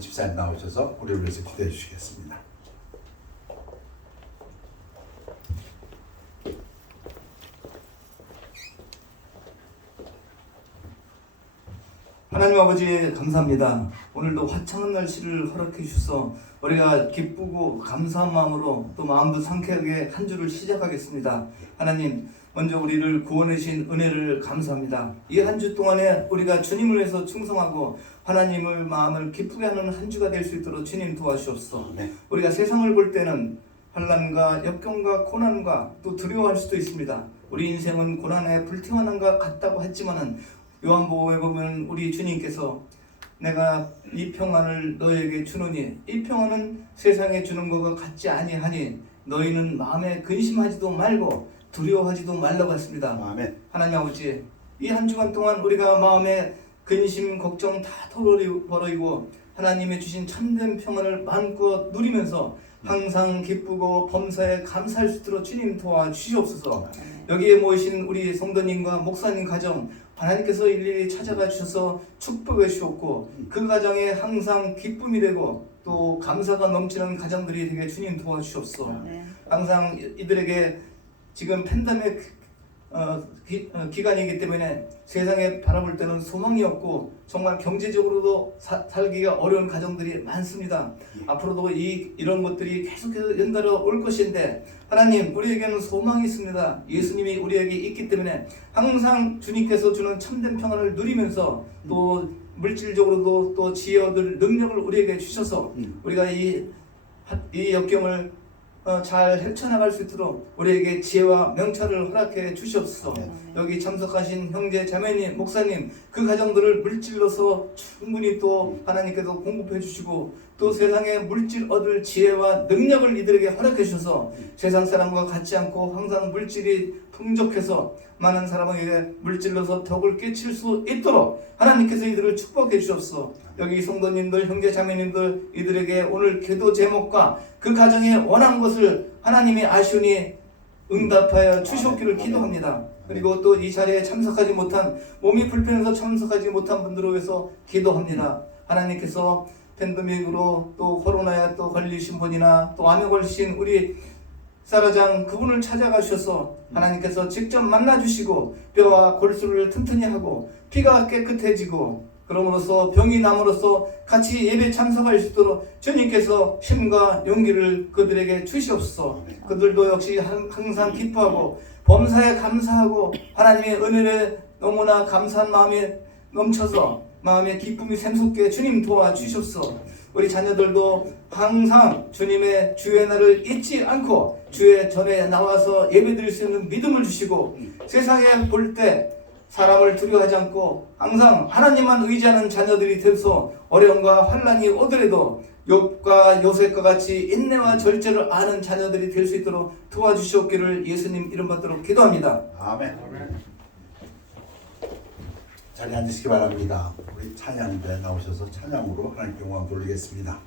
집사님 나오셔서 우리를 위해서 기도해 주시겠습니다. 하나님 아버지 감사합니다. 오늘도 화창한 날씨를 허락해 주셔서 우리가 기쁘고 감사한 마음으로 또 마음도 상쾌하게 한 주를 시작하겠습니다. 하나님 먼저 우리를 구원해 주신 은혜를 감사합니다. 이 한 주 동안에 우리가 주님을 위해서 충성하고 하나님을 마음을 기쁘게 하는 한 주가 될 수 있도록 주님 도와주옵소서. 우리가 세상을 볼 때는 환난과 역경과 고난과 또 두려워할 수도 있습니다. 우리 인생은 고난에 불태어난 것 같다고 했지만은 요한복음에 보면 우리 주님께서 내가 이 평안을 너에게 주노니 이 평안은 세상에 주는 것과 같지 아니하니 너희는 마음에 근심하지도 말고 두려워하지도 말라고 했습니다. 아멘. 하나님 아버지 이 한 주간 동안 우리가 마음에 근심 걱정 다 털어버리고 하나님의 주신 참된 평안을 마음껏 누리면서 항상 기쁘고 범사에 감사할 수 있도록 주님 도와주시옵소서. 여기에 모이신 우리 성도님과 목사님 가정 하나님께서 일일이 찾아가 주셔서 축복해 주셨고 그 가정에 항상 기쁨이 되고 또 감사가 넘치는 가정들이 되게 주님 도와주시옵소서. 항상 이들에게 지금 팬데믹 기간이기 때문에 세상에 바라볼 때는 소망이 없고 정말 경제적으로도 살기가 어려운 가정들이 많습니다. 앞으로도 이런 것들이 계속해서 연달아 올 것인데 하나님 우리에게는 소망이 있습니다. 예수님이 우리에게 있기 때문에 항상 주님께서 주는 참된 평안을 누리면서 또 물질적으로도 또 지혜 얻을 능력을 우리에게 주셔서 우리가 이 역경을 잘 헤쳐나갈 수 있도록 우리에게 지혜와 명철을 허락해 주시옵소서. 여기 참석하신 형제 자매님 목사님 그 가정들을 물질로서 충분히 또 하나님께서 공급해 주시고 또 세상에 물질 얻을 지혜와 능력을 이들에게 허락해 주셔서 세상 사람과 같지 않고 항상 물질이 풍족해서 많은 사람에게 물질로서 덕을 끼칠 수 있도록 하나님께서 이들을 축복해 주옵소서. 여기 성도님들 형제 자매님들 이들에게 오늘 기도 제목과 그 가정에 원한 것을 하나님이 아시오니 응답하여 주시옵기를 기도합니다. 그리고 또 이 자리에 참석하지 못한 몸이 불편해서 참석하지 못한 분들을 위해서 기도합니다. 하나님께서 팬데믹으로 또 코로나에 또 걸리신 분이나 또 암에 걸리신 우리 사라장 그분을 찾아가셔서 하나님께서 직접 만나주시고 뼈와 골수를 튼튼히 하고 피가 깨끗해지고 그러므로서 병이 남으로써 같이 예배 참석할 수 있도록 주님께서 힘과 용기를 그들에게 주시옵소서. 그들도 역시 항상 기뻐하고 범사에 감사하고 하나님의 은혜에 너무나 감사한 마음이 넘쳐서 마음의 기쁨이 샘솟게 주님 도와주시옵소서. 우리 자녀들도 항상 주님의 주의 날을 잊지 않고 주의 전에 나와서 예배드릴 수 있는 믿음을 주시고 세상에 볼 때 사람을 두려워하지 않고 항상 하나님만 의지하는 자녀들이 돼서 어려움과 환난이 오더라도 욥과 요셉과 같이 인내와 절제를 아는 자녀들이 될 수 있도록 도와주시옵기를 예수님 이름 받도록 기도합니다. 아멘. 자리에 앉으시기 바랍니다. 우리 찬양대 나오셔서 찬양으로 하나님께 영광 돌리겠습니다.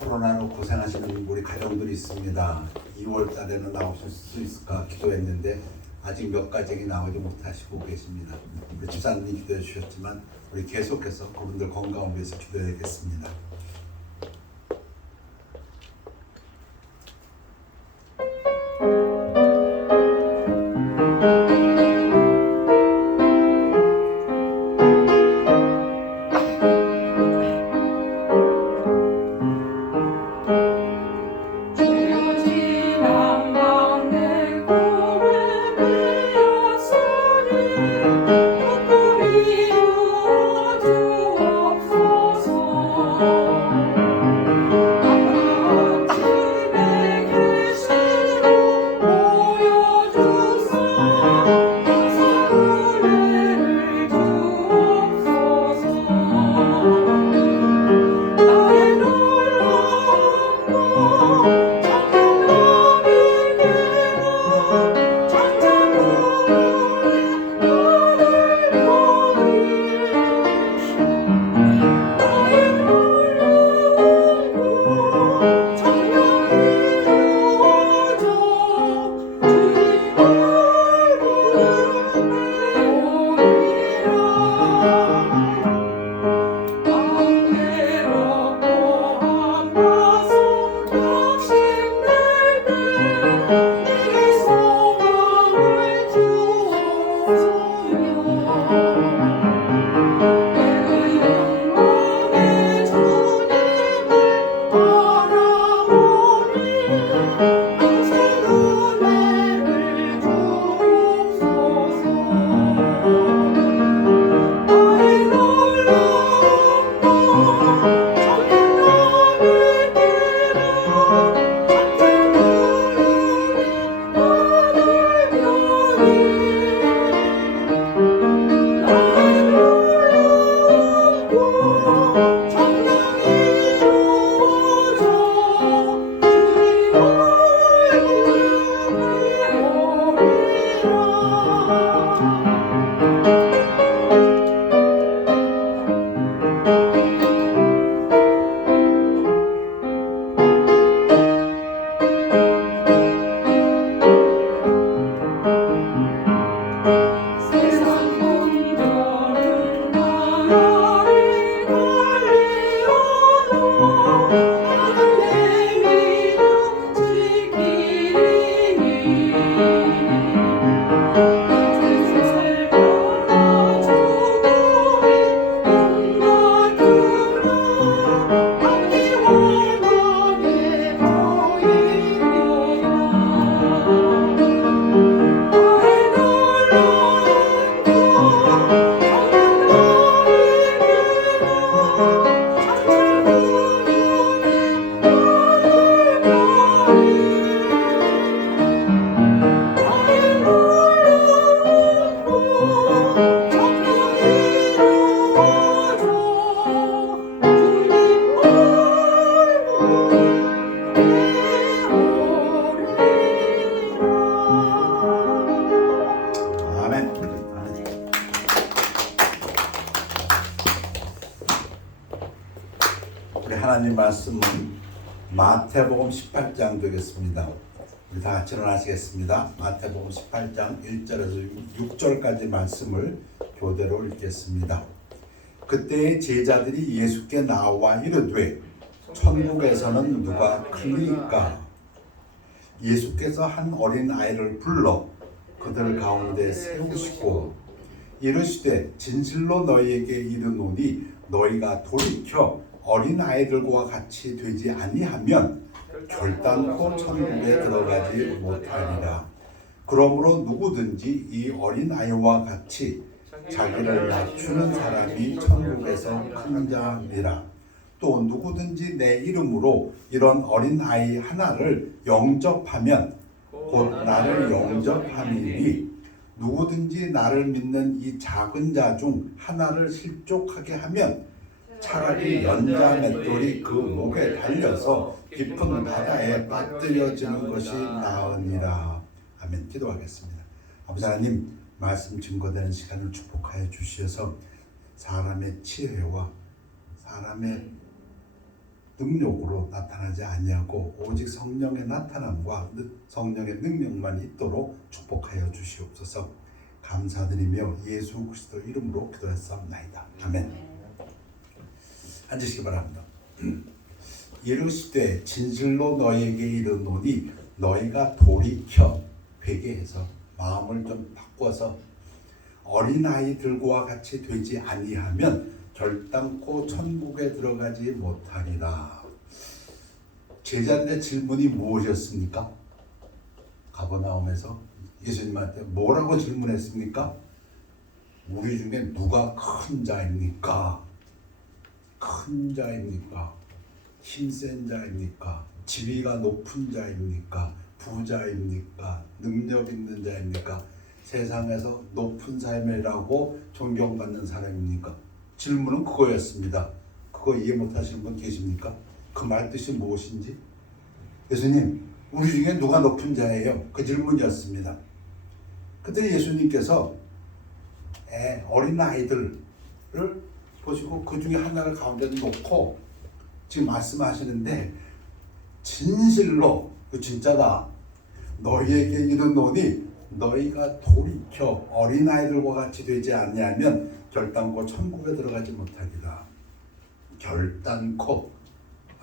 코로나로 고생하시는 우리 가정들이 있습니다. 2월 달에는 나오실 수 있을까 기도했는데 아직 몇 가정이 나오지 못하시고 계십니다. 우리 집사님이 기도해 주셨지만 우리 계속해서 그분들 건강을 위해서 기도해야겠습니다. 아멘. 우리 하나님 말씀은 마태복음 18장 되겠습니다. 우리 다 같이 일어나시겠습니다. 마태복음 18장 1절에서 6절까지 말씀을 교대로 읽겠습니다. 그때 제자들이 예수께 나와 이르되 천국에서는 누가 크니까? 예수께서 한 어린 아이를 불러 그들 가운데 세우시고 이르시되 진실로 너희에게 이르노니 너희가 돌이켜 어린 아이들과 같이 되지 아니하면 결단코 천국에 들어가지 못하리라. 그러므로 누구든지 이 어린 아이와 같이 자기를 낮추는 사람이 천국에서 큰 자니라. 또 누구든지 내 이름으로 이런 어린 아이 하나를 영접하면 곧 나를 영접함이니 누구든지 나를 믿는 이 작은 자 중 하나를 실족하게 하면 차라리 연자 맷돌이 그 목에 달려서 깊은 바다에 빠뜨려지는 것이 나으니라. 아멘. 기도하겠습니다. 아버지 하나님, 말씀 증거되는 시간을 축복하여 주시어서 사람의 지혜와 사람의 능력으로 나타나지 아니하고 오직 성령의 나타남과 성령의 능력만 있도록 축복하여 주시옵소서. 감사드리며 예수 그리스도 이름으로 기도했사옵나이다. 아멘. 앉으시기 바랍니다. 이르시되 진실로 너희에게 이르노니 너희가 돌이켜 회개해서 마음을 좀 바꿔서 어린아이들과 같이 되지 아니하면 결단코 천국에 들어가지 못하리라. 제자들의 질문이 무엇이었습니까? 가버나움에서 예수님한테 뭐라고 질문했습니까? 우리 중에 누가 큰 자입니까? 큰 자입니까? 힘센 자입니까? 지위가 높은 자입니까? 부자입니까? 능력 있는 자입니까? 세상에서 높은 삶이라고 존경받는 사람입니까? 질문은 그거였습니다. 그거 이해 못하시는 분 계십니까? 그 말 뜻이 무엇인지? 예수님, 우리 중에 누가 높은 자예요? 그 질문이었습니다. 그때 예수님께서 어린 아이들을 보시고 그 중에 하나를 가운데 놓고 지금 말씀하시는데 진실로 그 진짜다. 너희에게 이르노니 너희가 돌이켜 어린아이들과 같이 되지 아니하면 결단코 천국에 들어가지 못하리라. 결단코.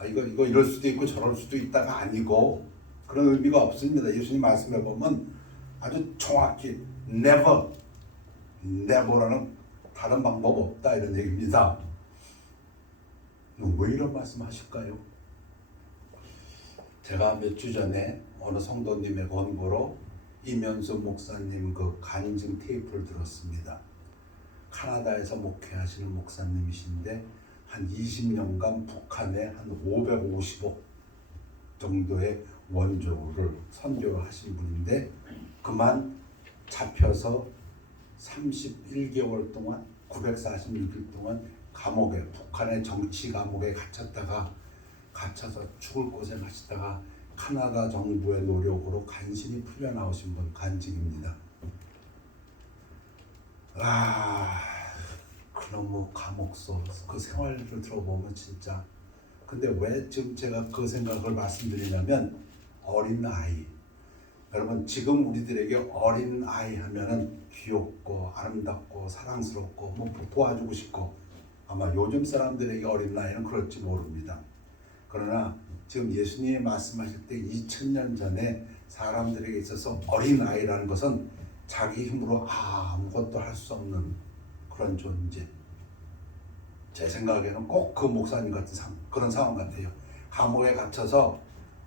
이거 이럴 수도 있고 저럴 수도 있다가 아니고 그런 의미가 없습니다. 예수님 말씀해 보면 아주 정확히 never라는 다른 방법 없다 이런 얘기입니다. 왜 이런 말씀 하실까요? 제가 몇 주 전에 어느 성도님의 권고로 이면수 목사님 그 간증 테이프를 들었습니다. 카나다에서 목회하시는 목사님이신데 한 20년간 북한에 한 550억 정도의 원조를 선교를 하신 분인데 그만 잡혀서 31개월 동안 946일 동안 감옥에 북한의 정치 감옥에 갇혀서 죽을 고생하시다가 카나다 정부의 노력으로 간신히 풀려 나오신 분 간직입니다. 그놈의 감옥소 그 생활을 들어보면 진짜. 근데 왜 지금 제가 그 생각을 말씀드리냐면 어린 아이. 여러분 지금 우리들에게 어린 아이 하면은 귀엽고 아름답고 사랑스럽고 뭐 도와주고 싶고 아마 요즘 사람들에게 어린 아이는 그럴지 모릅니다. 그러나 지금 예수님이 말씀하실 때 2000년 전에 사람들에게 있어서 어린 아이라는 것은 자기 힘으로 아무것도 할 수 없는 그런 존재. 제 생각에는 꼭 그 목사님 같은 그런 상황 같아요. 감옥에 갇혀서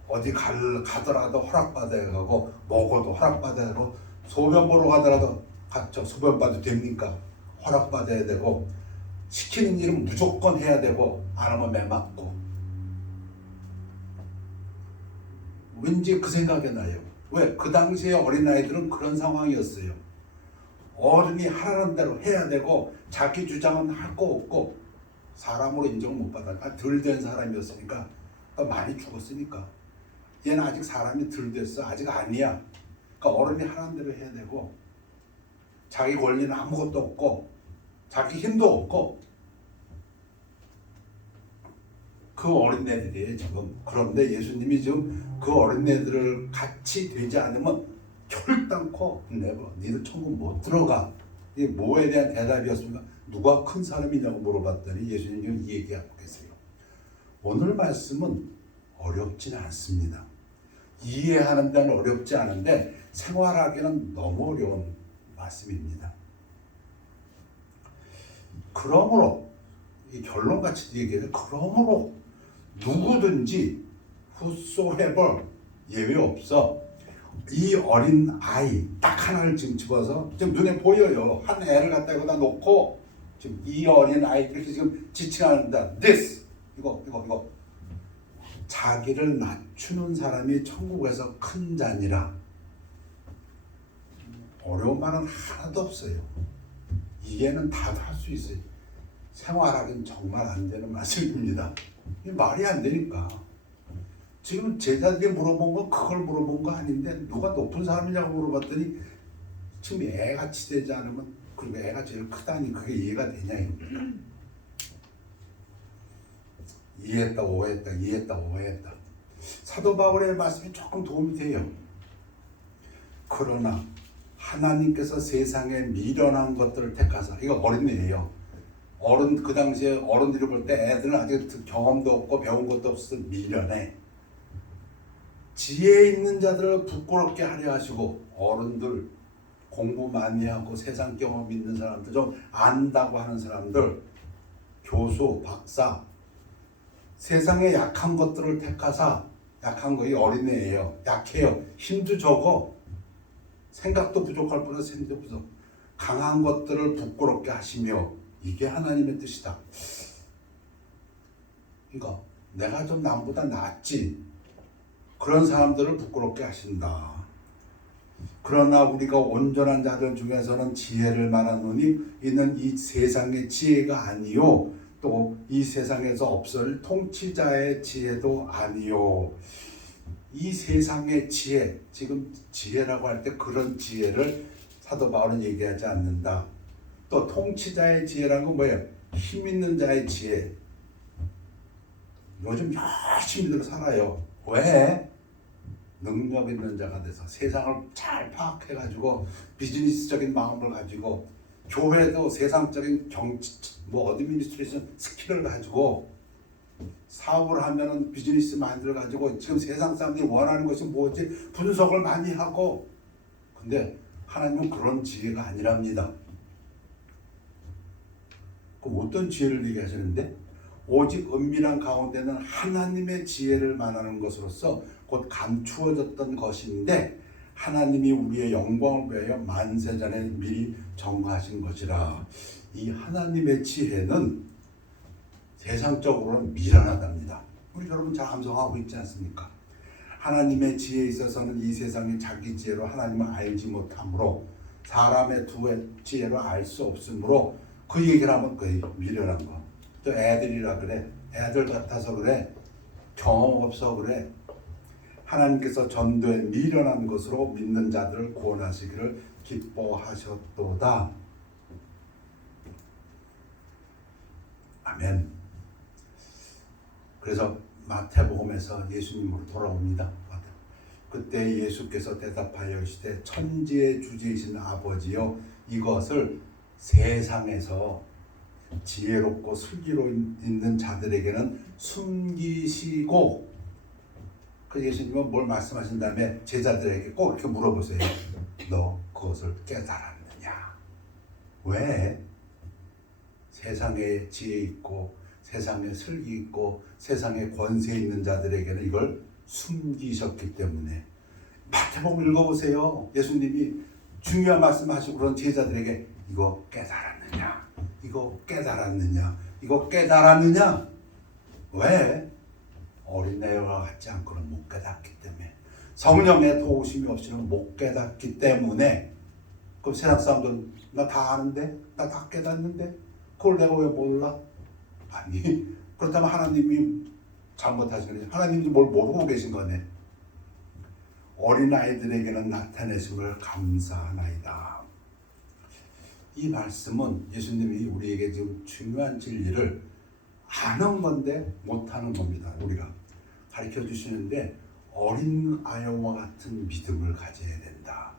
어디 가더라도 허락받아야 하고 먹어도 허락받아야 하고 소변 보러 가더라도 소변 봐도 됩니까? 허락받아야 되고 시키는 일은 무조건 해야 되고 안 하면 매 맞고. 왠지 그 생각이 나요. 왜? 그 당시에 어린아이들은 그런 상황이었어요. 어른이 하라는 대로 해야 되고 자기 주장은 할 거 없고 사람으로 인정을 못 받아. 덜 된 사람이었으니까 또 많이 죽었으니까. 얘는 아직 사람이 덜 됐어. 아직 아니야. 그러니까 어른이 하라는 대로 해야 되고 자기 권리는 아무것도 없고 자기 힘도 없고 그 어린애들이에요 지금. 그런데 예수님이 지금 그 어린애들을 같이 되지 않으면 결단코 니들 천국 못 들어가. 이게 뭐에 대한 대답이었습니까? 누가 큰 사람이냐고 물어봤더니 예수님이 이 얘기하고 계세요. 오늘 말씀은 어렵지는 않습니다. 이해하는 데는 어렵지 않은데 생활하기는 너무 어려운 말씀입니다. 그러므로 이 결론같이 얘기해서 그러므로 누구든지 whosoever 예외 없어 이 어린 아이 딱 하나를 지금 집어서 지금 눈에 보여요. 한 애를 갖다 여기다 놓고 지금 이 어린 아이 이렇게 지금 지칭한다. this 이거 자기를 낮추는 사람이 천국에서 큰 자니라. 어려운 말은 하나도 없어요. 이해는 다들 할 수 있어요. 생활하기는 정말 안 되는 말씀입니다. 말이 안 되니까. 지금 제자들이 물어본 건 그걸 물어본 거 아닌데 누가 높은 사람이냐고 물어봤더니 지금 애같이 되지 않으면 그리고 애가 제일 크다니 그게 이해가 되냐 이겁니다. 이해했다 오해했다. 사도 바울의 말씀이 조금 도움이 돼요. 그러나 하나님께서 세상에 미련한 것들을 택하사 이거 어린애예요. 그 당시에 어른들이 볼 때 애들은 아직 경험도 없고 배운 것도 없어서 미련해. 지혜 있는 자들을 부끄럽게 하려 하시고 어른들 공부 많이 하고 세상 경험 있는 사람들 좀 안다고 하는 사람들 교수, 박사 세상에 약한 것들을 택하사 약한 거이 어린애예요. 약해요. 힘도 적어. 생각도 부족할 뿐더러 힘도 부족. 강한 것들을 부끄럽게 하시며 이게 하나님의 뜻이다. 이거 내가 좀 남보다 낫지. 그런 사람들을 부끄럽게 하신다. 그러나 우리가 온전한 자들 중에서는 지혜를 말하노니 이는 이 세상의 지혜가 아니요 또 이 세상에서 없을 통치자의 지혜도 아니요. 이 세상의 지혜, 지금 지혜라고 할 때 그런 지혜를 사도 바울은 얘기하지 않는다. 또 통치자의 지혜라는 건 뭐예요? 힘 있는 자의 지혜. 요즘 열심히들 살아요. 왜? 능력 있는 자가 돼서 세상을 잘 파악해가지고 비즈니스적인 마음을 가지고 교회도 세상적인 어드미니스트레이션 스킬을 가지고 사업을 하면은 비즈니스 마인드를 가지고 지금 세상 사람들이 원하는 것이 뭐지 분석을 많이 하고. 근데 하나님은 그런 지혜가 아니랍니다. 그럼 어떤 지혜를 얘기하시는데 오직 은밀한 가운데는 하나님의 지혜를 말하는 것으로서 곧 감추어졌던 것인데 하나님이 우리의 영광을 위하여 만세전에 미리 정하신 것이라. 이 하나님의 지혜는 세상적으로는 미련하답니다. 우리 여러분 잘 암송하고 있지 않습니까? 하나님의 지혜에 있어서는 이 세상이 자기 지혜로 하나님을 알지 못하므로 사람의 두 지혜로 알 수 없으므로 그 얘기를 하면 거의 미련한 거. 또 애들이라 그래. 애들 같아서 그래. 경험 없어 그래. 하나님께서 전도에 미련한 것으로 믿는 자들을 구원하시기를 기뻐하셨도다. 아멘. 그래서 마태복음에서 예수님으로 돌아옵니다. 그때 예수께서 대답하여 이르시되 천지의 주제이신 아버지여 이것을 세상에서 지혜롭고 슬기로 있는 자들에게는 숨기시고, 그 예수님은 뭘 말씀하신 다음에 제자들에게 꼭 이렇게 물어보세요. 너 그것을 깨달았느냐? 왜? 세상에 지혜 있고 세상에 슬기 있고 세상에 권세 있는 자들에게는 이걸 숨기셨기 때문에. 마태복음 읽어보세요. 예수님이 중요한 말씀하시고 그런 제자들에게 이거 깨달았느냐? 이거 깨달았느냐? 이거 깨달았느냐? 왜? 어린애와 같지 않고는 못 깨닫기 때문에. 성령의 도우심이 없이는 못 깨닫기 때문에. 그럼 세상 사람들은 나 다 아는데? 나 다 깨닫는데? 그걸 내가 왜 몰라? 아니, 그렇다면 하나님이 잘못하신 거지. 하나님이 뭘 모르고 계신 거네. 어린아이들에게는 나타내심을 감사하나이다. 이 말씀은 예수님이 우리에게 지금 중요한 진리를 아는 건데 못하는 겁니다. 우리가 가르쳐 주시는데 어린 아이와 같은 믿음을 가져야 된다.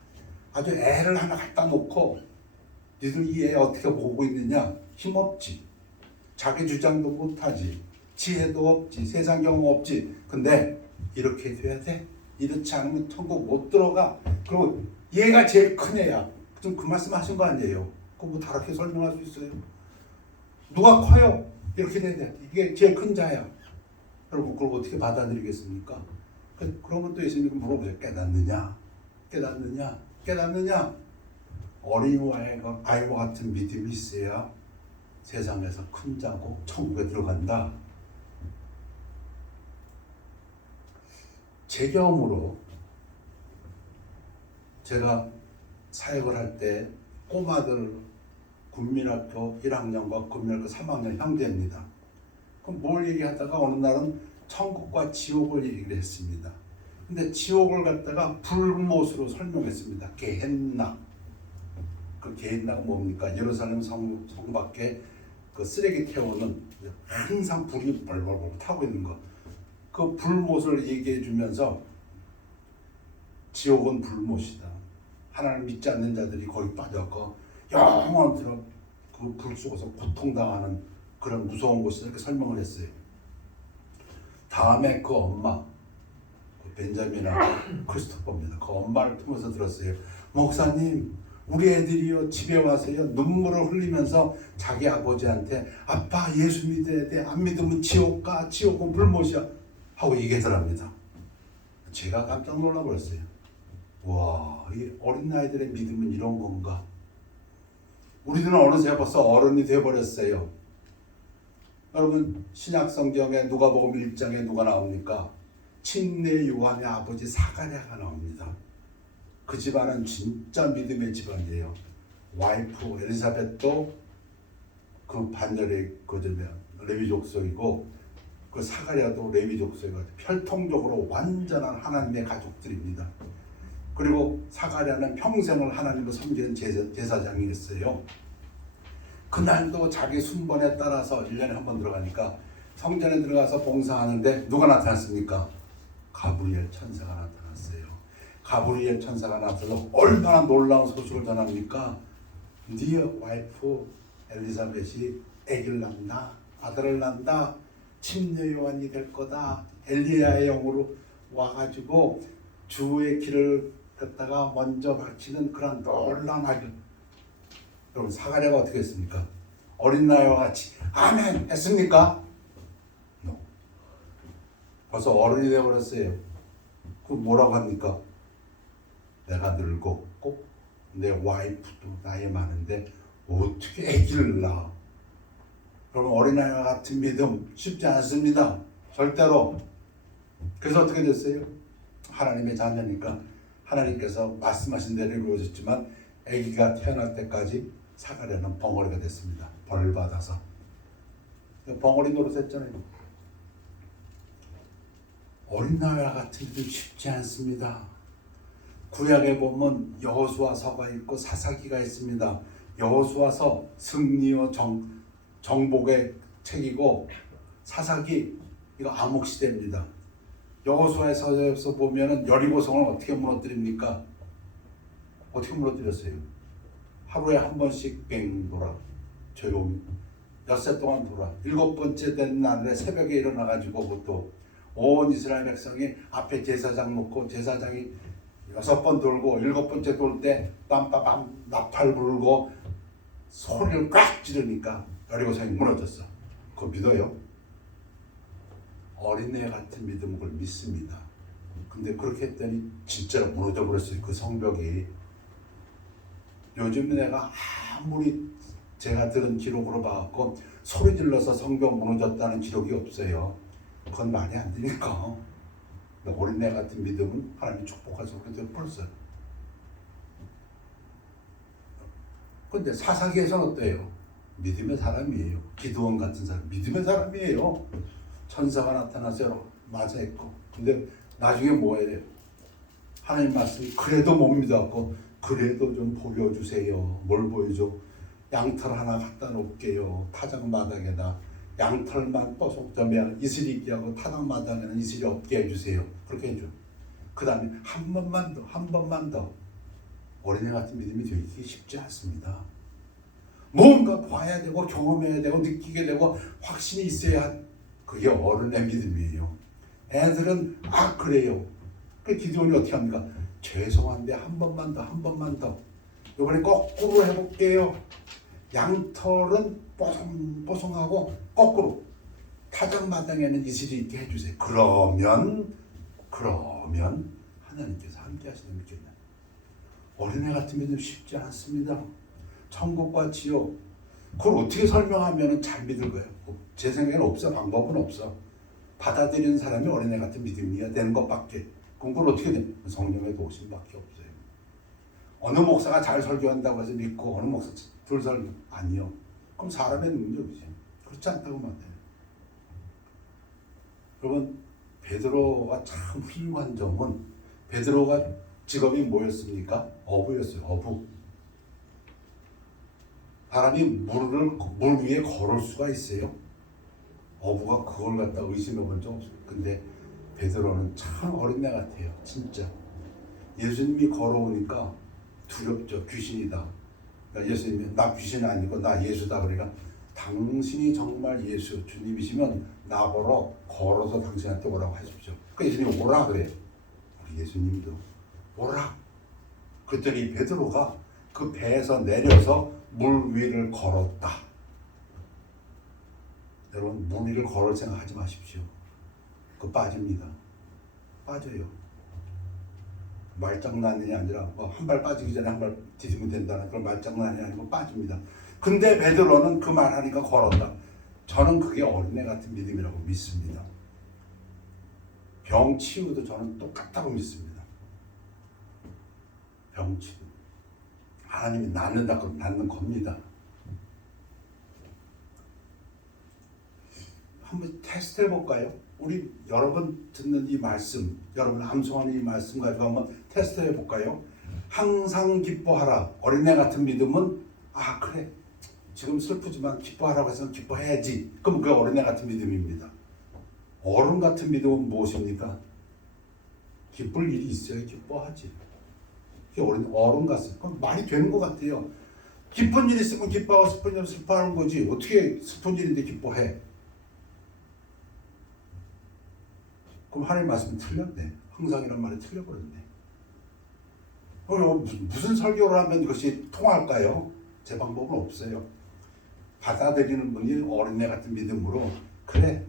아주 애를 하나 갖다 놓고 니들 이 애 어떻게 보고 있느냐? 힘없지. 자기 주장도 못하지. 지혜도 없지. 세상 경험 없지. 근데 이렇게 돼야 돼. 이렇지 않으면 천국 못 들어가. 그리고 얘가 제일 큰 애야. 좀 그 말씀 하신 거 아니에요? 그거 뭐 다르게 설명할 수 있어요? 누가 커요? 이렇게 돼야 돼. 이게 제일 큰 자야. 여러분 그걸 어떻게 받아들이겠습니까? 그러면 또 예수님이 물어보세요. 깨닫느냐? 깨닫느냐? 깨닫느냐? 어린아이와 같은 믿음이 있어야 세상에서 큰 자고 천국에 들어간다. 제 경험으로 제가 사역을 할 때 꼬마들 국민학교 1학년과 국민학교 3학년 형제입니다. 그럼 뭘 얘기하다가 어느 날은 천국과 지옥을 얘기를 했습니다. 근데 지옥을 갖다가 불못으로 설명했습니다. 게헨나. 그 게헨나가 뭡니까? 예루살렘 성 밖에 그 쓰레기 태우는 항상 불이 벌벌벌 타고 있는 거. 그 불못을 얘기해 주면서 지옥은 불못이다. 하나님을 믿지 않는 자들이 거기 빠져서 영원토록 그 불 속에서 고통당하는 그런 무서운 곳을 이렇게 설명을 했어요. 다음에 그 엄마, 그 벤자민하고 크리스토퍼입니다. 그 엄마를 통해서 들었어요. 목사님, 우리 애들이요 집에 와서요 눈물을 흘리면서 자기 아버지한테 아빠 예수 믿어야 돼. 안 믿으면 지옥 가. 지옥은 불못이야. 하고 얘기하더랍니다. 제가 깜짝 놀라버렸어요. 와, 이 어린아이들의 믿음은 이런 건가? 우리들은 어느새 벌써 어른이 되어버렸어요. 여러분 신약성경에 누가복음 1장에 누가 나옵니까? 침례 요한의 아버지 사가랴가 나옵니다. 그 집안은 진짜 믿음의 집안이에요. 와이프 엘리사벳도 그 반열의 레위 족속이고 그 사가랴도 레위 족속이고 혈통적으로 완전한 하나님의 가족들입니다. 그리고 사가랴는 평생을 하나님을 섬기는 제사장이었어요. 그날도 자기 순번에 따라서 1년에 한 번 들어가니까 성전에 들어가서 봉사하는데 누가 나타났습니까? 가브리엘 천사가 나타났어요. 가브리엘 천사가 나타나서 얼마나 놀라운 소식을 전합니까? 네 와이프 엘리사벳이 아기를 낳는다. 아들을 낳는다. 침례 요한이 될 거다. 엘리야의 영으로 와가지고 주의 길을 걷다가 먼저 밝히는 그런 놀라운 아기. 여러분 사가랴가 어떻게 했습니까? 어린아이와 같이 아멘 했습니까? No. 벌써 어른이 되어버렸어요. 그 뭐라고 합니까? 내가 늙었고 내 와이프도 나이 많은데 어떻게 아기를 낳아? 여러분 어린아이와 같은 믿음 쉽지 않습니다. 절대로. 그래서 어떻게 됐어요? 하나님의 자녀니까 하나님께서 말씀하신 대로 이루어졌지만 아기가 태어날 때까지 사가랴는 벙어리가 됐습니다. 벌 받아서. 벙어리 노릇했잖아요. 어린 나라 같은 일은 쉽지 않습니다. 구약에 보면 여호수아서가 있고 사사기가 있습니다. 여호수아서 승리와 정복의 책이고 사사기 이거 암흑 시대입니다. 여호수아서에서 보면은 여리고성을 어떻게 무너뜨립니까? 어떻게 무너뜨렸어요? 하루에 한 번씩 뱅 돌아 조용히 엿새 동안 돌아 7번째 된 날에 새벽에 일어나가지고 또 온 이스라엘 백성이 앞에 제사장 놓고 제사장이 6번 돌고 7번째 돌 때 빰빠빰 나팔 불고 소리를 꽉 지르니까 여리고성이 무너졌어. 그거 믿어요? 어린애 같은 믿음을 믿습니다. 근데 그렇게 했더니 진짜로 무너져 버렸어요. 그 성벽이. 요즘 내가 아무리 제가 들은 기록으로 봐갖고 소리 질러서 성벽 무너졌다는 기록이 없어요. 그건 말이 안 되니까. 어린애 같은 믿음은 하나님이 축복해서 그렇게 벌써요. 근데 사사기에서는 어때요? 믿음의 사람이에요. 기드온 같은 사람, 믿음의 사람이에요. 천사가 나타나서 맞아했고, 근데 나중에 뭐 해야 돼요? 하나님 말씀이 그래도 못 믿었고, 그래도 좀 보여주세요. 뭘 보여줘? 양털 하나 갖다 놓을게요. 타작 마당에다 양털만 뽀송점에 이슬이 있게 하고 타작 마당에는 이슬이 없게 해주세요. 그렇게 해줘. 그 다음에 한 번만 더, 한 번만 더. 어린애 같은 믿음이 되기 쉽지 않습니다. 뭔가 봐야 되고 경험해야 되고 느끼게 되고 확신이 있어야 그게 어른의 믿음이에요. 애들은 그래요. 그 기도원이 어떻게 합니까? 죄송한데 한 번만 더, 한 번만 더. 이번에 거꾸로 해볼게요. 양털은 뽀송뽀송하고 거꾸로 타작마당에는 이슬이 있게 해주세요. 그러면 하나님께서 함께 하시는 믿겠냐? 어린애 같은 믿음 쉽지 않습니다. 천국과 지옥 그걸 어떻게 설명하면 잘 믿을 거예요? 제 생각에는 없어. 방법은 없어. 받아들이는 사람이 어린애 같은 믿음이야 되는 것밖에. 그럼 그걸 어떻게 돼? 성령의 도심밖에 없어요. 어느 목사가 잘 설교한다고 해서 믿고 어느 목사 둘 설교 아니요. 그럼 사람의 능력이지. 그렇지 않다고 말해요. 여러분 베드로가 참 훌륭한 점은 베드로가 직업이 뭐였습니까? 어부였어요. 어부. 사람이 물 위에 걸을 수가 있어요? 어부가 그걸 갖다 의심해 본 적 없어요. 근데 베드로는 참 어린애 같아요. 진짜. 예수님이 걸어오니까 두렵죠. 귀신이다. 그러니까 예수님이 나 귀신 아니고 나 예수다. 그러니까 당신이 정말 예수 주님이시면 나보러 걸어서 당신한테 오라고 하십시오. 그러니까 예수님이 오라 그래요. 우리 예수님도 오라. 그랬더니 베드로가 그 배에서 내려서 물 위를 걸었다. 여러분 물 위를 걸을 생각하지 마십시오. 그거 빠집니다. 빠져요. 말장난이 아니라 한 발 빠지기 전에 한 발 디디면 된다는 그런 말장난이 아니고 빠집니다. 근데 베드로는 그 말하니까 걸었다. 저는 그게 어린애 같은 믿음이라고 믿습니다. 병 치유도 저는 똑같다고 믿습니다. 병 치유. 하나님이 낫는다 그러면 낫는 겁니다. 한번 테스트 해볼까요? 우리 여러분 듣는 이 말씀, 여러분 암송하는 이 말씀 가지고 한번 테스트 해볼까요? 항상 기뻐하라. 어린애 같은 믿음은 그래 지금 슬프지만 기뻐하라고 해서 기뻐해야지. 그럼 그게 어린애 같은 믿음입니다. 어른 같은 믿음은 무엇입니까? 기쁠 일이 있어야 기뻐하지. 그게 어른 같은 그럼 말이 되는 것 같아요. 기쁜 일 있으면 기뻐하고 슬픈 일 슬퍼하는 거지. 어떻게 슬픈 일인데 기뻐해? 그럼 하나님 말씀이 틀렸네. 항상이란 말이 틀려버렸네. 그럼 무슨 설교를 하면 이것이 통할까요? 제 방법은 없어요. 받아들이는 분이 어린애 같은 믿음으로 그래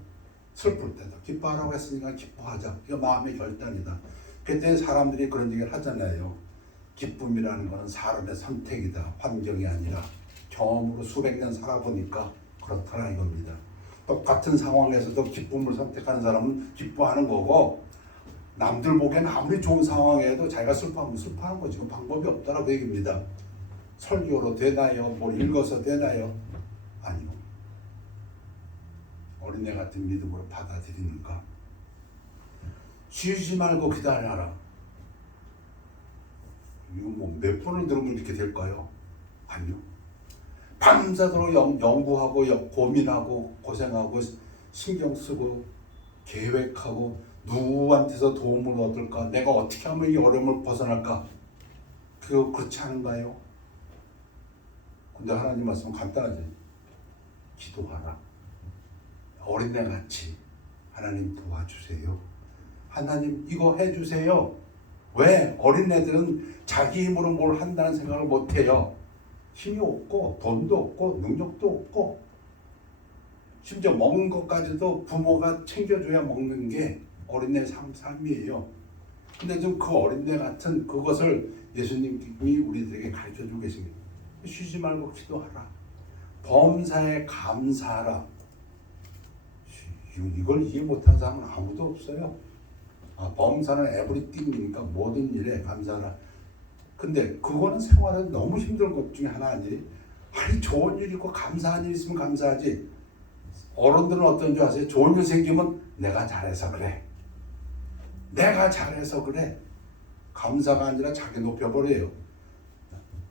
슬플 때도 기뻐하라고 했으니까 기뻐하자. 이거 마음의 결단이다. 그때 사람들이 그런 얘기를 하잖아요. 기쁨이라는 것은 사람의 선택이다. 환경이 아니라 경험으로 수백 년 살아보니까 그렇더라 이겁니다. 똑같은 상황에서도 기쁨을 선택하는 사람은 기뻐하는 거고 남들 보기엔 아무리 좋은 상황에도 자기가 슬퍼하면 슬퍼하는 거지. 방법이 없다라고 얘기입니다. 설교로 되나요? 뭘 읽어서 되나요? 아니요. 어린애 같은 믿음으로 받아들이는가? 쉬지 말고 기다려라. 이거 뭐 몇 번을 들으면 이렇게 될까요? 아니요. 밤새도록 연구하고 고민하고 고생하고 신경 쓰고 계획하고 누구한테서 도움을 얻을까? 내가 어떻게 하면 이 어려움을 벗어날까? 그거 그렇지 않은가요? 근데 하나님 말씀은 간단하지. 기도하라. 어린애같이 하나님 도와주세요. 하나님 이거 해주세요. 왜? 어린애들은 자기 힘으로 뭘 한다는 생각을 못해요. 힘이 없고 돈도 없고 능력도 없고 심지어 먹는 것까지도 부모가 챙겨줘야 먹는 게 어린애 삶이에요. 근데 좀 그 어린애 같은 그것을 예수님이 우리들에게 가르쳐주고 계십니다. 쉬지 말고 기도하라. 범사에 감사하라. 이걸 이해 못하는 사람은 아무도 없어요. 범사는 에브리띵이니까 모든 일에 감사하라. 근데 그거는 생활에 너무 힘든 것 중에 하나 아니에요. 아니 좋은 일 있고 감사한 일 있으면 감사하지. 어른들은 어떤 줄 아세요? 좋은 일 생기면 내가 잘해서 그래. 내가 잘해서 그래. 감사가 아니라 자기 높여버려요.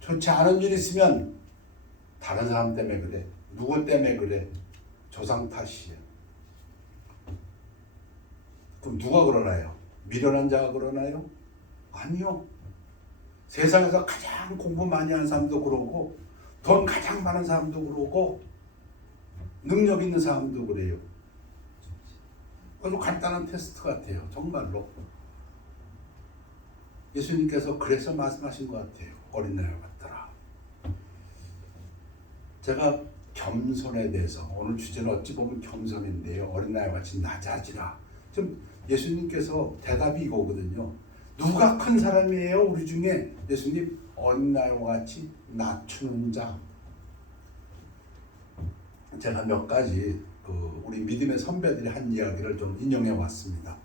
좋지 않은 일 있으면 다른 사람 때문에 그래. 누구 때문에 그래. 조상 탓이야. 그럼 누가 그러나요? 미련한 자가 그러나요? 아니요. 세상에서 가장 공부 많이 하는 사람도 그러고 돈 가장 많은 사람도 그러고 능력 있는 사람도 그래요. 아주 간단한 테스트 같아요. 정말로. 예수님께서 그래서 말씀하신 것 같아요. 어린아이 같더라. 제가 겸손에 대해서 오늘 주제는 어찌 보면 겸손인데요. 어린아이 같이 낮아지라. 좀 예수님께서 대답이 이거거든요. 누가 큰 사람이에요? 우리 중에 예수님 어린아이와 같이 낮추는 자. 제가 몇 가지 우리 믿음의 선배들이 한 이야기를 좀 인용해 왔습니다.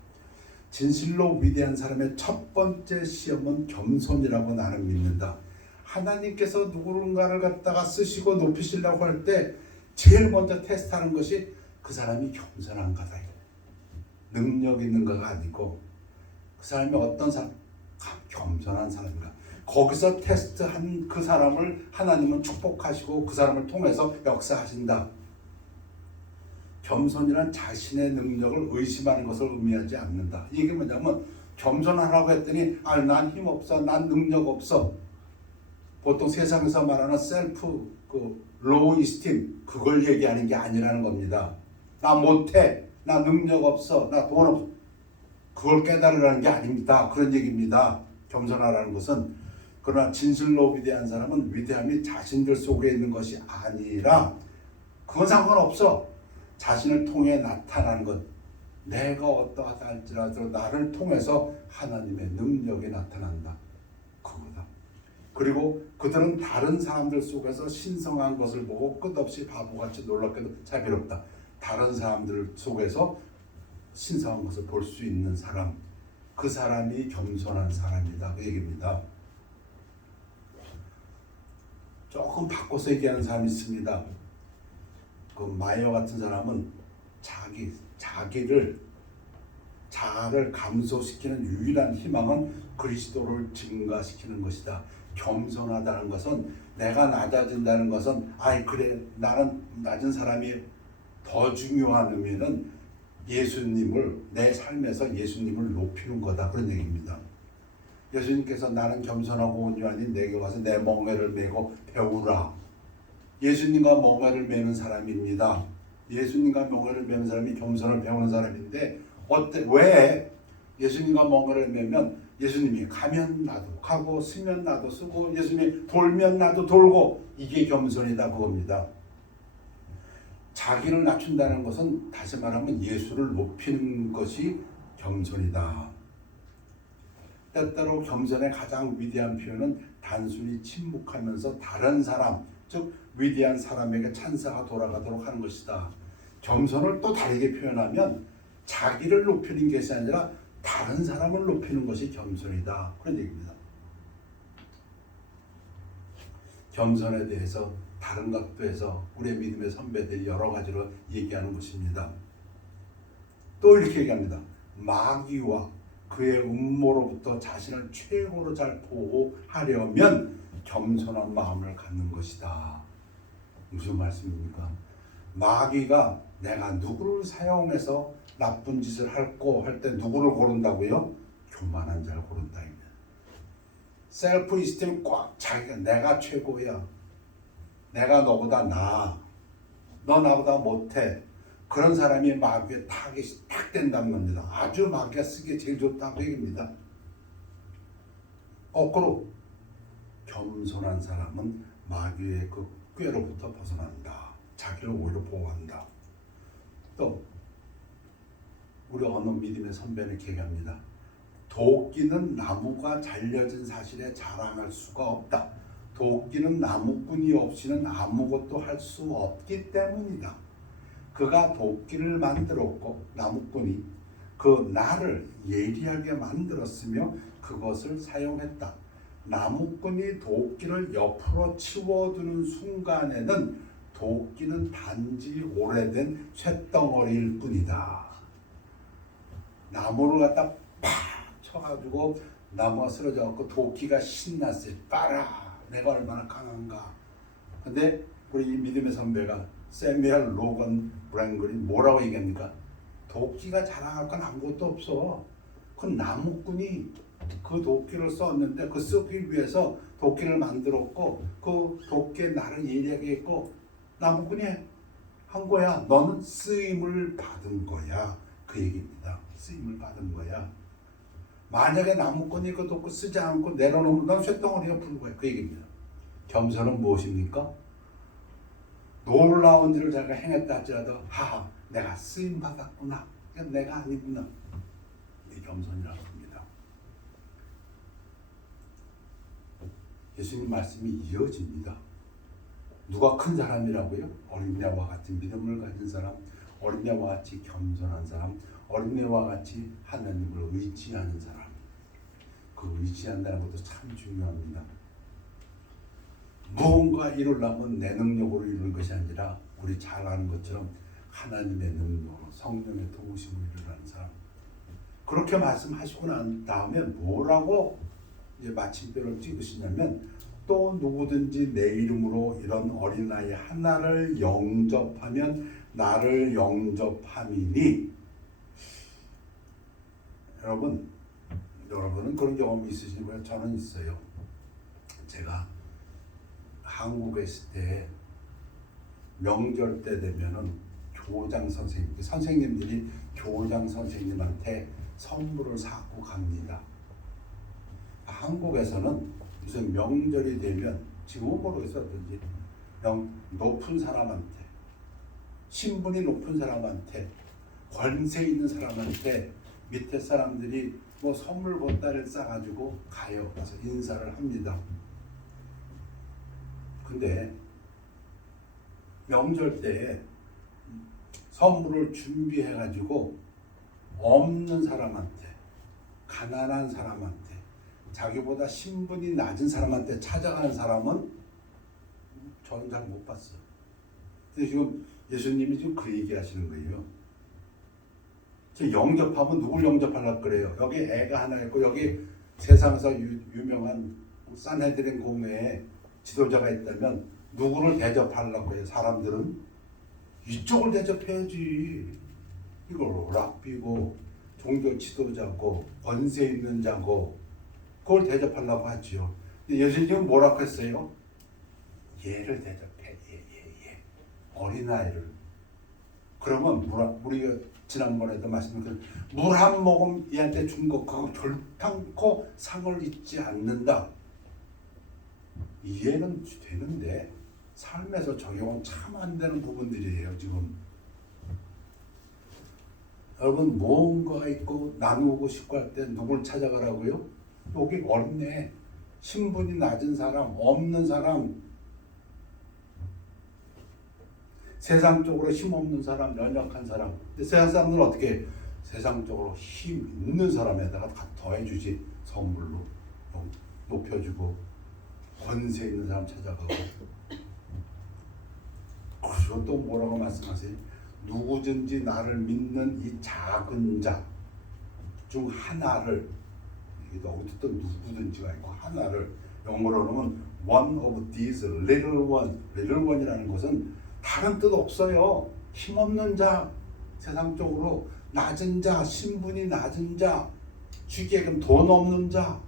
진실로 위대한 사람의 첫 번째 시험은 겸손이라고 나는 믿는다. 하나님께서 누군가를 갖다가 쓰시고 높이시려고 할 때 제일 먼저 테스트하는 것이 그 사람이 겸손한가다. 능력 있는가가 아니고 그 사람이 어떤 사람, 겸손한 사람인가. 거기서 테스트한 그 사람을 하나님은 축복하시고 그 사람을 통해서 역사하신다. 겸손이란 자신의 능력을 의심하는 것을 의미하지 않는다. 이게 뭐냐면 겸손하라고 했더니 난 힘 없어, 난 능력 없어. 보통 세상에서 말하는 셀프 로우 이스팀 그걸 얘기하는 게 아니라는 겁니다. 나 못해, 나 능력 없어, 나 돈 없어. 그걸 깨달으라는 게 아닙니다. 그런 얘기입니다. 겸손하라는 것은. 그러나 진실로 위대한 사람은 위대함이 자신들 속에 있는 것이 아니라 그건 상관없어. 자신을 통해 나타나는 것. 내가 어떠하다 할지라도 나를 통해서 하나님의 능력이 나타난다. 그거다. 그리고 그들은 다른 사람들 속에서 신성한 것을 보고 끝없이 바보같이 놀랍게도 자비롭다. 다른 사람들 속에서 신성한 것을 볼 수 있는 사람. 그 사람이 겸손한 사람이다. 그 얘기입니다. 조금 바꿔서 얘기하는 사람이 있습니다. 그 마이어 같은 사람은 자아를 감소시키는 유일한 희망은 그리스도를 증가시키는 것이다. 겸손하다는 것은 내가 낮아진다는 것은 그래 나는 낮은 사람이 더 중요한 의미는 예수님을 내 삶에서 예수님을 높이는 거다. 그런 얘기입니다. 예수님께서 나는 겸손하고 온유하니 내게 와서 내 멍에를 메고 배우라. 예수님과 멍에를 메는 사람입니다. 예수님과 멍에를 메는 사람이 겸손을 배우는 사람인데 왜 예수님과 멍에를 메면 예수님이 가면 나도 가고 쓰면 나도 쓰고 예수님이 돌면 나도 돌고 이게 겸손이다 그겁니다. 자기를 낮춘다는 것은 다시 말하면 예수를 높이는 것이 겸손이다. 때때로 겸손의 가장 위대한 표현은 단순히 침묵하면서 다른 사람, 즉 위대한 사람에게 찬사가 돌아가도록 하는 것이다. 겸손을 또 다르게 표현하면 자기를 높이는 것이 아니라 다른 사람을 높이는 것이 겸손이다. 그런 얘기입니다. 겸손에 대해서 다른 각도에서 우리의 믿음의 선배들이 여러 가지로 얘기하는 것입니다. 또 이렇게 얘기합니다. 마귀와 그의 음모로부터 자신을 최고로 잘 보호하려면 겸손한 마음을 갖는 것이다. 무슨 말씀입니까? 마귀가 내가 누구를 사용해서 나쁜 짓을 할고 할 때 누구를 고른다고요? 교만한 자를 고른다. 셀프 이스템 꽉 자기가 내가 최고야. 내가 너보다 나아. 너 나보다 못해. 그런 사람이 마귀의 타겟이 딱 된다는 겁니다. 아주 마귀가 쓰기에 제일 좋다고 얘기입니다. 거꾸로 겸손한 사람은 마귀의 그 꾀로부터 벗어난다. 자기를 오히려 보호한다. 또 우리 어느 믿음의 선배는 얘기합니다. 도끼는 나무가 잘려진 사실에 자랑할 수가 없다. 도끼는 나무꾼이 없이는 아무것도 할 수 없기 때문이다. 그가 도끼를 만들었고 나무꾼이 그 날을 예리하게 만들었으며 그것을 사용했다. 나무꾼이 도끼를 옆으로 치워두는 순간에는 도끼는 단지 오래된 쇳덩어리일 뿐이다. 나무를 갖다 팍 쳐가지고 나무가 쓰러져갖고 도끼가 신났어요. 빠라 내가 얼마나 강한가. 근데 우리 믿음의 선배가 세뮤얼 로건 브랭글이 뭐라고 얘기합니까? 도끼가 자랑할 건 아무것도 없어. 그 나무꾼이 그 도끼를 썼는데 그 쓰기 위해서 도끼를 만들었고 그 도끼의 날을 예리하게 했고 나무꾼이 한 거야. 너는 쓰임을 받은 거야. 그 얘기입니다. 쓰임을 받은 거야. 만약에 나무꾼이 그 도끼 쓰지 않고 내려놓으면 넌 쇳덩어리가 불과해. 그 얘기입니다. 겸손은 무엇입니까? 놀라운 일을 자기가 행했다 할지라도 하하 내가 쓰임 받았구나. 내가 아니구나. 이 겸손이라고 합니다. 예수님 말씀이 이어집니다. 누가 큰 사람이라고요? 어린애와 같은 믿음을 가진 사람, 어린애와 같이 겸손한 사람, 어린애와 같이 하나님을 의지하는 사람. 그 의지한다는 것도 참 중요합니다. 무언가 이루려면 내 능력으로 이루는 것이 아니라 우리 잘 아는 것처럼 하나님의 능력으로 성령의 도우심으로 이루는 사람. 그렇게 말씀하시고 난 다음에 뭐라고 이제 마침표를 찍으시냐면 또 누구든지 내 이름으로 이런 어린아이 하나를 영접하면 나를 영접함이니. 여러분은 그런 경험이 있으시고요. 저는 있어요. 제가 한국에 있을 때 명절 때 되면은 교장 선생님들이 교장 선생님한테 선물을 사고 갑니다. 한국에서는 무슨 명절이 되면 지금은 모르겠어요. 어떤지 높은 사람한테 신분이 높은 사람한테 권세 있는 사람한테 밑에 사람들이 뭐 선물 보따리를 싸가지고 가요. 가서 인사를 합니다. 근데 명절 때 선물을 준비해가지고 없는 사람한테, 가난한 사람한테, 자기보다 신분이 낮은 사람한테 찾아가는 사람은 저는 잘 못 봤어요. 근데 지금 예수님이 지금 그 얘기 하시는 거예요. 저 영접하면 누굴 영접하려고 그래요? 여기 애가 하나 있고 여기 세상에서 유명한 산헤드린 공회에 지도자가 있다면 누구를 대접하려고 해요? 사람들은 이쪽을 대접해야지. 이걸 랍비고 종교 지도자고 권세 있는 자고 그걸 대접하려고 하지요. 예수님은 뭐라고 했어요? 얘를 대접해. 얘. 어린아이를. 그러면 우리가 지난번에도 말씀드린 물 한 모금 얘한테 준 거 그거 결탄코 상을 잊지 않는다. 이해는 되는데 삶에서 적용은 참 안 되는 부분들이에요. 지금 여러분 무언가 있고 나누고 싶고 할 때 누굴 찾아가라고요? 여기 어렵네. 신분이 낮은 사람, 없는 사람, 세상적으로 힘없는 사람, 연약한 사람. 근데 세상 사람들은 어떻게 해? 세상적으로 힘 있는 사람에다가 다 더해주지. 선물로 높여주고 권세 있는 사람 찾아가고, 그리고 또 뭐라고 말씀하세요? 누구든지 나를 믿는 이 작은 자 중 하나를, 이게 어디서 또 누구든지가 있고 하나를, 영어로 하면 one of these little one, little one이라는 것은 다른 뜻 없어요. 힘없는 자, 세상적으로 낮은 자, 신분이 낮은 자, 주기에금 돈 없는 자,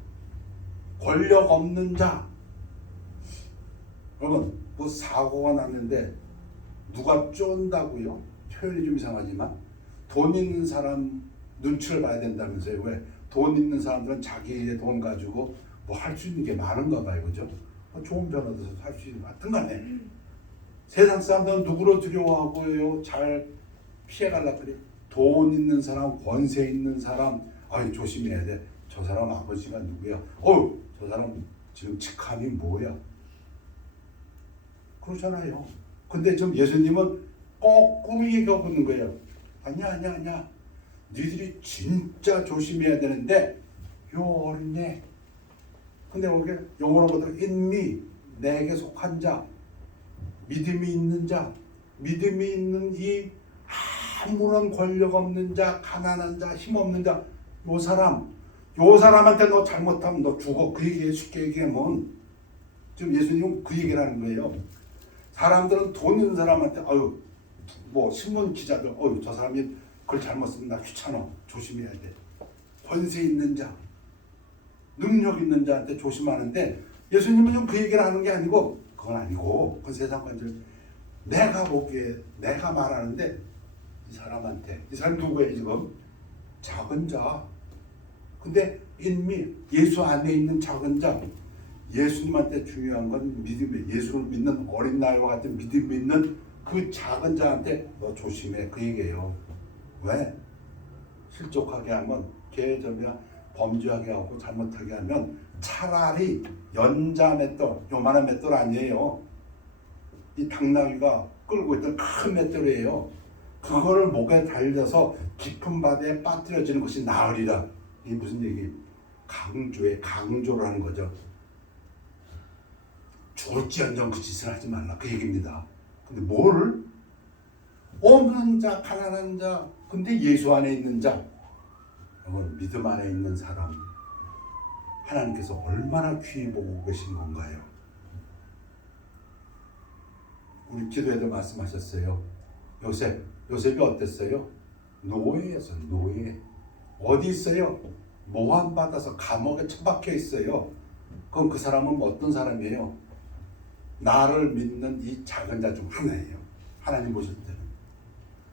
권력 없는 자. 여러분, 뭐 사고가 났는데 누가 쫀다고요? 표현이 좀 이상하지만 돈 있는 사람 눈치를 봐야 된다면서요. 왜? 돈 있는 사람들은 자기의 돈 가지고 뭐 할 수 있는 게 많은가 봐요. 그죠? 좋은 변호도 할 수 있는 것 같은 간에 세상 사람들은 누구를 두려워하고요? 잘 피해가려고 그래. 돈 있는 사람, 권세 있는 사람, 아이 조심해야 돼. 저 사람 아버지가 누구야? 저 사람 지금 직함이 뭐야? 그러잖아요. 근데 좀 예수님은 거꾸로 얘기하고 있는 거예요. 아니야. 니들이 진짜 조심해야 되는데 요 어린애. 근데 여기 영어로 보면 in me, 내게 속한 자, 믿음이 있는 자, 믿음이 있는 이 아무런 권력 없는 자, 가난한 자, 힘없는 자, 요 사람한테 너 잘못하면 너 죽어. 그 얘기에 쉽게 얘기하면 지금 예수님은 그 얘기를 하는 거예요. 사람들은 돈 있는 사람한테 뭐 신문 기자들 저 사람이 글 잘못 쓰면 나 귀찮아. 조심해야 돼. 권세 있는 자, 능력 있는 자한테 조심하는데 예수님은 그 얘기를 하는 게 아니고 그건 세상 관절 내가 보기에 내가 말하는데 이 사람 누구예요 지금? 작은 자. 근데 예수 안에 있는 작은 자. 예수님한테 중요한 건 믿음이, 예수를 믿는 어린 나이와 같은 믿음이 있는 그 작은 자한테 너 조심해. 그 얘기예요. 왜? 실족하게 하면, 개점이야 범죄하게 하고 잘못하게 하면 차라리 연자 맷돌, 요만한 맷돌 아니에요. 이 당나귀가 끌고 있던 큰 맷돌이에요. 그거를 목에 달려서 깊은 바다에 빠뜨려지는 것이 나으리라. 이게 무슨 얘기? 강조를 하는 거죠. 죽을지언정 그 짓을 하지 말라. 그 얘기입니다. 근데 뭘? 없는 자, 가난한 자, 근데 예수 안에 있는 자, 믿음 안에 있는 사람, 하나님께서 얼마나 귀히 보고 계신 건가요? 우리 기도에도 말씀하셨어요. 요셉이 어땠어요? 노예였어요. 노예. 어디 있어요? 모함받아서 감옥에 처박혀 있어요. 그럼 그 사람은 어떤 사람이에요? 나를 믿는 이 작은 자 중 하나예요. 하나님 보실 때는.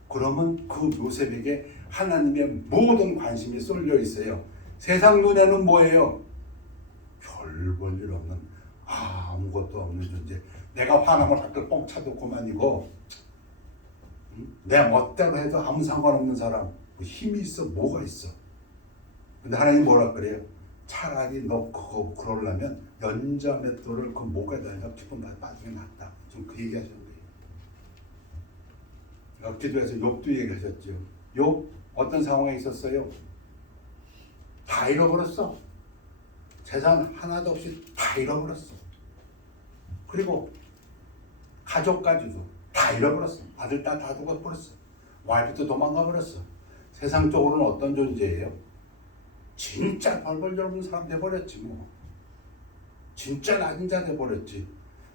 그러면 그 요셉에게 하나님의 모든 관심이 쏠려 있어요. 세상 눈에는 뭐예요? 별 볼 일 없는, 아무것도 없는 존재. 내가 화나면 학교 뻥 차도 그만이고, 내 멋대로 해도 아무 상관없는 사람. 뭐 힘이 있어? 뭐가 있어? 근데 하나님 뭐라 그래요? 차라리 너 그거 그러려면 연자 맷돌을 그 목에 달려 깊은 바다에 빠지는 게 낫다. 지금 그 얘기 하시는 거예요. 기도에서 욥도 얘기하셨죠. 욥 어떤 상황에 있었어요? 다 잃어버렸어. 재산 하나도 없이 다 잃어버렸어. 그리고 가족까지도 다 잃어버렸어. 아들, 딸 다 죽어버렸어. 와이프도 도망가버렸어. 세상적으로는 어떤 존재예요? 진짜 벌벌 떨는 사람 돼버렸지 뭐. 진짜 낮은 자 돼버렸지.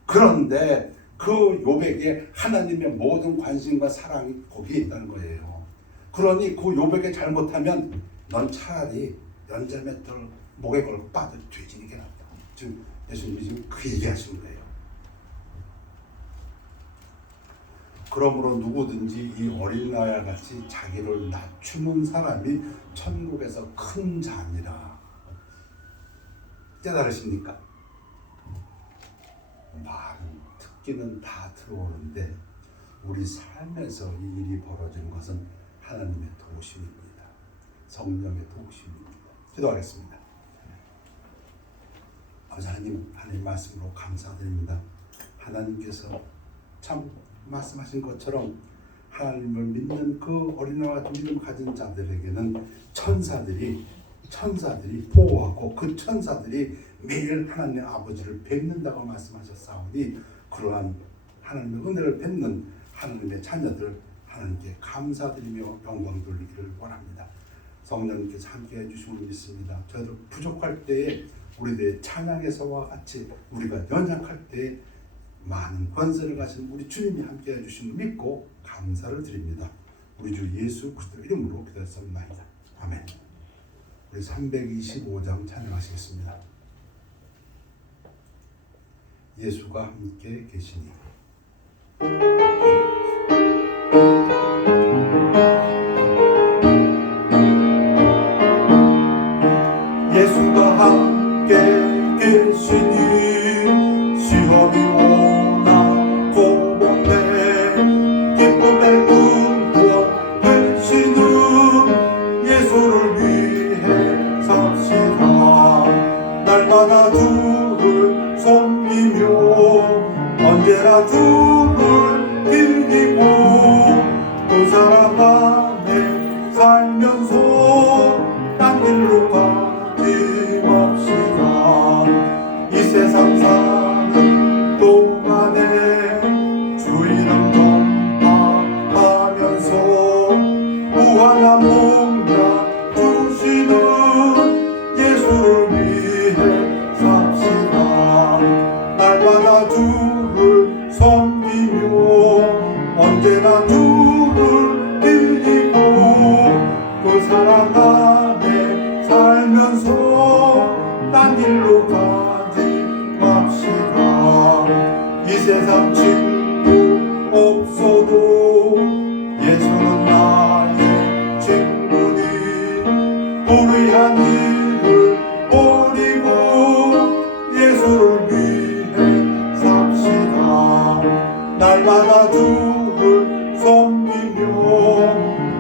그런데 그 욥에게 하나님의 모든 관심과 사랑이 거기에 있다는 거예요. 그러니 그 욥에게 잘못하면 넌 차라리 연자맷돌 목에 걸고 빠져 뒤지는 게 낫다. 지금 예수님이 지금 그 얘기하시는 거예요. 그러므로 누구든지 이 어린아이와 같이 자기를 낮추는 사람이 천국에서 큰 자니라. 깨달으십니까? 말은 듣기는 다 들어오는데 우리 삶에서 이 일이 벌어지는 것은 하나님의 도우심입니다. 성령의 도우심입니다. 기도하겠습니다. 아버지 하나님 말씀으로 감사드립니다. 하나님께서 참 말씀하신 것처럼 하나님을 믿는 그 어린아이와 같은 믿음 가진 자들에게는 천사들이 천사들이 보호하고 그 천사들이 매일 하나님 아버지를 뵙는다고 말씀하셨사오니 그러한 하나님의 은혜를 뵙는 하나님의 자녀들 하나님께 감사드리며 영광 돌리기를 원합니다. 성령님께서 함께 해주심을 믿습니다. 저희들 부족할 때에 우리들의 찬양에서와 같이 우리가 연약할 때에 많은 권세를 가진 우리 주님이 함께 해주심을 믿고 감사를 드립니다. 우리 주 예수 그리스도 이름으로 기도했습니다. 아멘. 우리 325장 찬양하시겠습니다. 예수가 함께 계시니. 예수가 함께 계시니 시험이 오나 고복내 기쁨의 근원 되시는 예수를 위해 삽시다. 날마다 주를 섬기며 언제나 주를 빌리고 또 사람 안에 살면서 딴 길로 가짐없시다. 이 세상 사는 동안에 주 이름 전파하면서 무한한 능력 주시는 예수를 위해 삽시다. 날마다 주를 섬기며 언제나 주를 빌리고 그 사랑 안에 살면서 딴 길로 가지 맙시다. 이 세상 친구 없어도 예수는 나의 친구니 불의한 일을 버리고 예수를 위해 삽시다. 날마다 주를 섬기며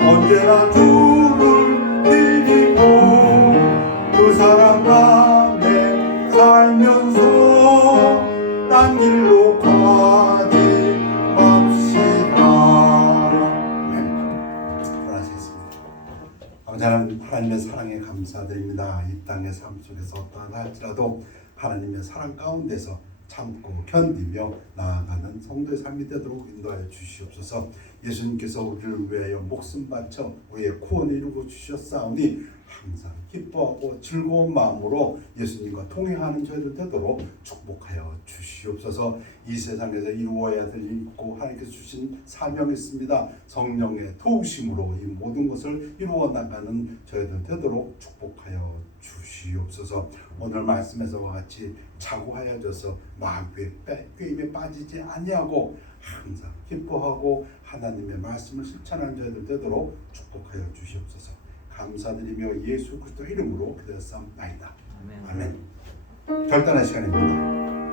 언제나 주를 드리고 그 사랑 안에 살면서 딴 길로 가지 맙시다. 돌아가시겠습니다. 아버지 하나님의 사랑에 감사드립니다. 이 땅의 삶 속에서 어떠하다 할지라도 하나님의 사랑 가운데서 참고 견디며 나아가는 성도의 삶이 되도록 인도하여 주시옵소서. 예수님께서 우리를 위하여 목숨 바쳐 우리의 구원을 이루고 주셨사오니 항상 기뻐하고 즐거운 마음으로 예수님과 동행하는 저희들 되도록 축복하여 주시옵소서. 이 세상에서 이루어야 될 일 있고 하나님께서 주신 사명이 있습니다. 성령의 도우심으로 이 모든 것을 이루어 나가는 저희들 되도록 축복하여 주시옵소서. 오늘 말씀에서와 같이 자고하여져서 마귀의 꾀임에 빠지지 아니하고 항상 기뻐하고 하나님의 말씀을 실천하는 저희들 되도록 축복하여 주시옵소서. 감사드리며 예수 그리스도 이름으로 기도했사옵나이다. 아멘. 결단의 시간입니다.